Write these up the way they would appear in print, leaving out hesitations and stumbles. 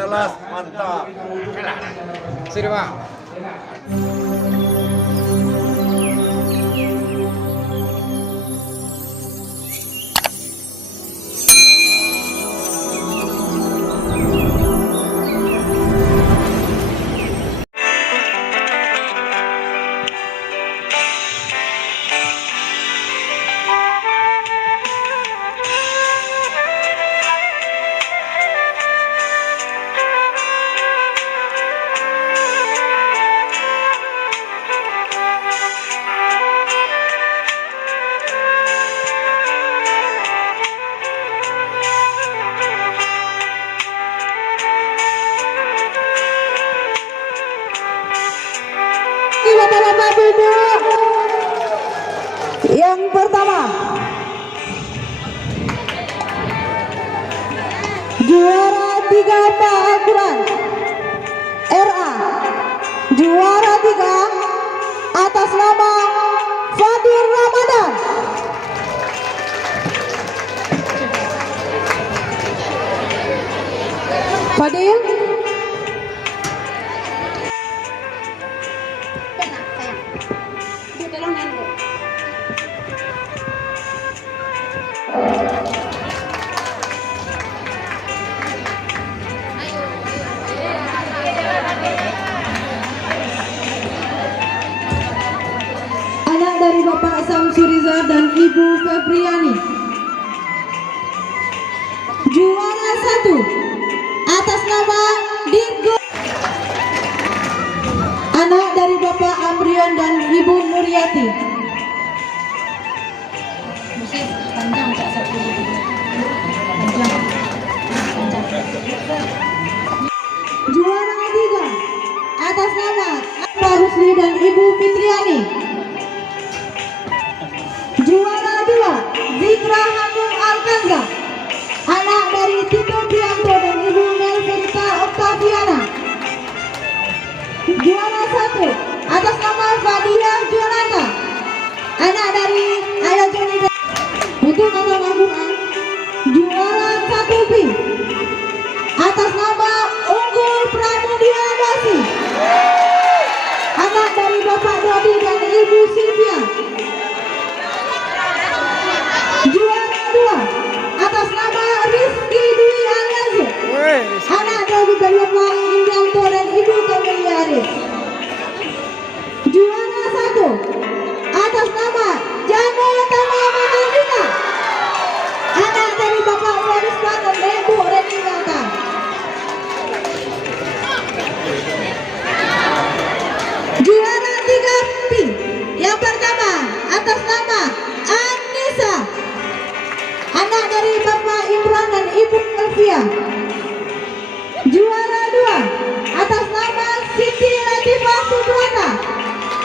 Andalas, mantap. Sini Pak. Bapak-bapak, Ibu, yang pertama juara 3 Pak Al-Quran RA, juara 3 atas nama Fadil Ramadan. Fadil, anak dari Bapak Samsuriza dan Ibu Febriani, juara 1 atas nama Dingo, anak dari Bapak Amrion dan Ibu Nuryati, juara 3 atas nama Pak Rusli dan Ibu Fitriani, juara 2 Zikra Hanum Alkanza, anak dari Tito Prianto dan Ibu Melvita Octaviana, juara 1 atas nama Fadilah Jonata, anak dari Ayah Joni dan untuk Kakak Al-Quran, juara 1 B atas nama Unggul Pramudia Dasi, anak dari Bapak Dodi dan Ibu Silvia, juara 2 atas nama Rizky Dwi Al-Yazid, anak dari Bapak Indianto dan Ibu Kamelia Arif, juara 1 atas nama Jano Tama Madalina, anak dari Bapak Warisman dan Ibu Reni Lata, juara 3 P yang pertama atas nama Anissa, anak dari Bapak Imran dan Ibu Elvia, juara 2 atas nama Siti Latifah Subrata,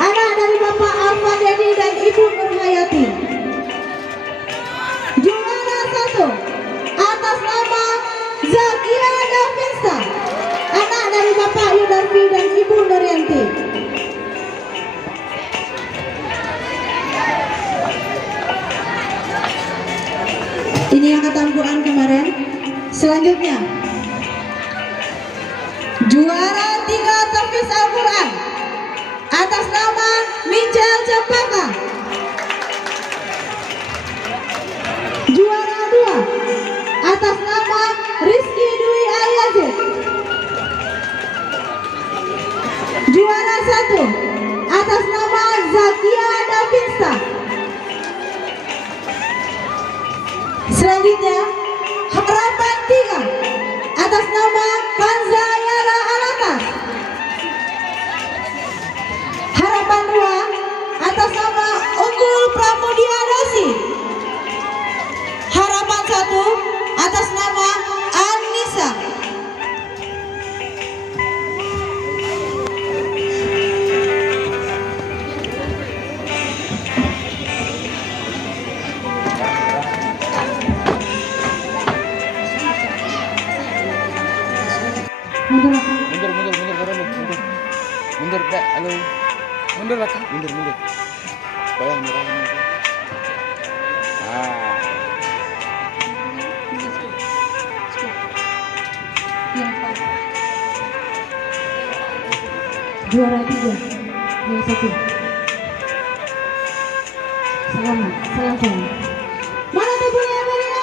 anak dari Bapak Arfan Dedi dan Ibu Nurhayati, juara 1 atas nama Zakia Davinsa, anak dari Bapak Yudarfi dan Ibu Nuryanti, ini yang kata Al-Quran kemarin. Selanjutnya juara 3 Tahfiz Al-Quran atas nama Michel Cempaka, juara 2 atas nama Rizky Dwi Al-Yazid, juara 1 atas nama Zakia Davinsa. Selanjutnya harapan 3 atas nama Kanza Yara Alatas, harapan 2 atas nama Unggul Pramudia Dasi, harapan 1 atas nama Anissa. Mundur, Dak. Halo. Mundur, Kak. Mundur. Bayang merah. Ah. Yang Juara 3 yang 1. Selamat, salam. Mana tepuknya Marina?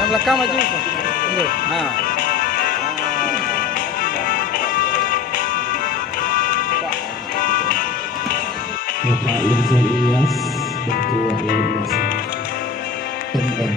Yang belakang maju. Mundur. Nah. Bapak Irzal Ilyas, Ketua Yayasan MM.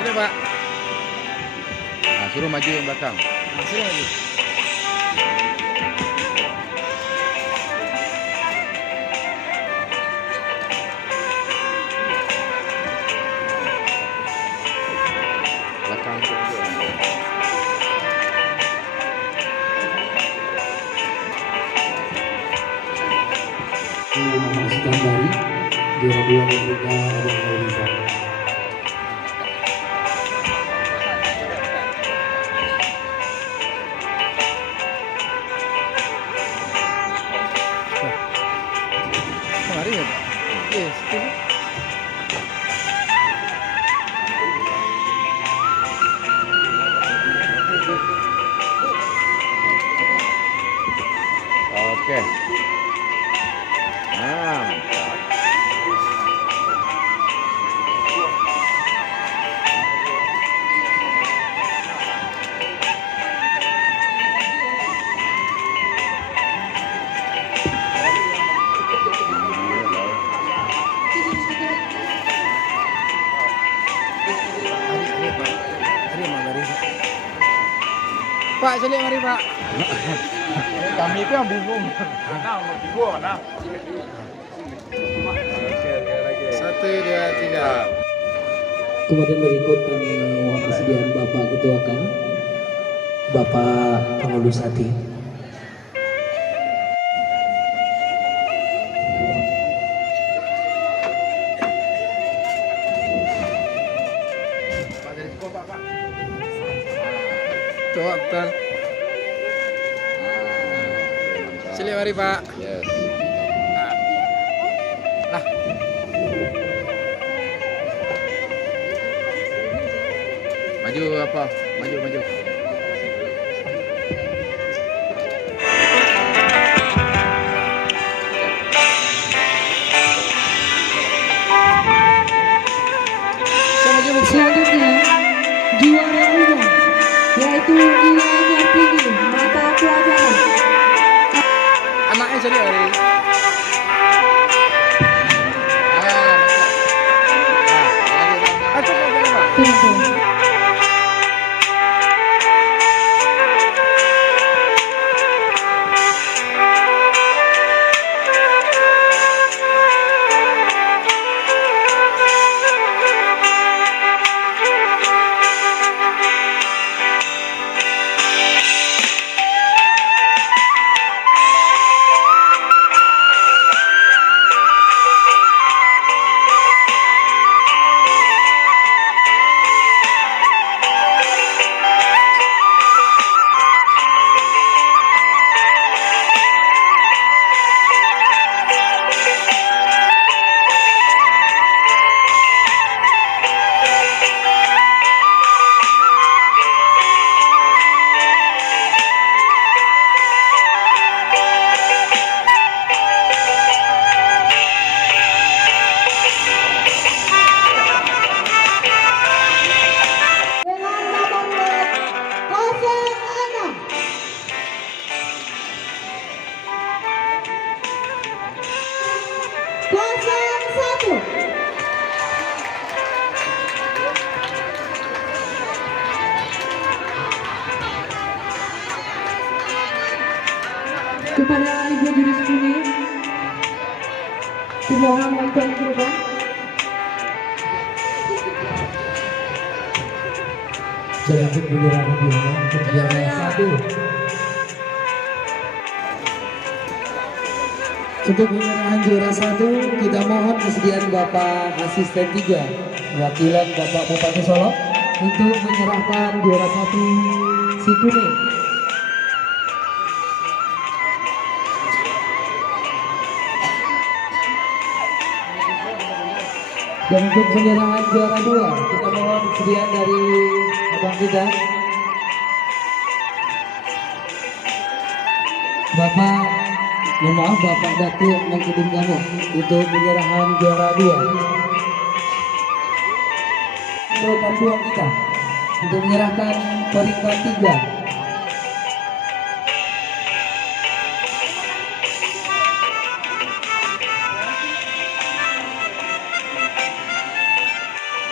Sini, Pak. Nah, suruh maju yang belakang. Nah, suruh maju. Belakang itu. Muhammad Iskandari, juara 2 Liga Abang Maulida. Kemarin ya, Pak? Yes, itu. Oke. Nah, mantap. Pak, sini mari Pak. Kami itu yang bingung. Mana bingung mana? 1, 2, 3. Kemudian berikut kami mohon kesediaan Bapak Ketua kami, Bapak Pengurus Hati. Tuh, betul. Sini mari Pak. Yes. Nah. Maju apa? Maju. Selanjutnya juara 2 yaitu nilainya tinggi mata pelajaran. Anaknya jadi hari. Tunggu. kepada Ibu Juri Suni, dimohon untuk berubah. Berlanjut penyerahan hadiah untuk juara 1. Untuk penyerahan juara 1, kita mohon kesediaan Bapak Asisten 3 wakilan Bapak Bupati Solok untuk menyerahkan juara 1 si kuning. Dan untuk penyerahan juara 2, kita mohon kesediaan dari abang kita Bapak, mohon maaf Bapak Datuk Mangkubung Gamo untuk penyerahan juara 2. Program peluang kita untuk menyerahkan peringkat 3.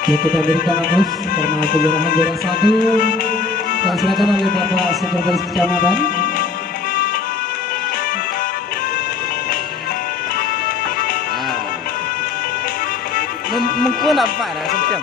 Ya, kita berikan aplaus karena penyerahan juara 1 dilaksanakan oleh Bapak Sekretaris Kecamatan. Mungkin apa dah sempit.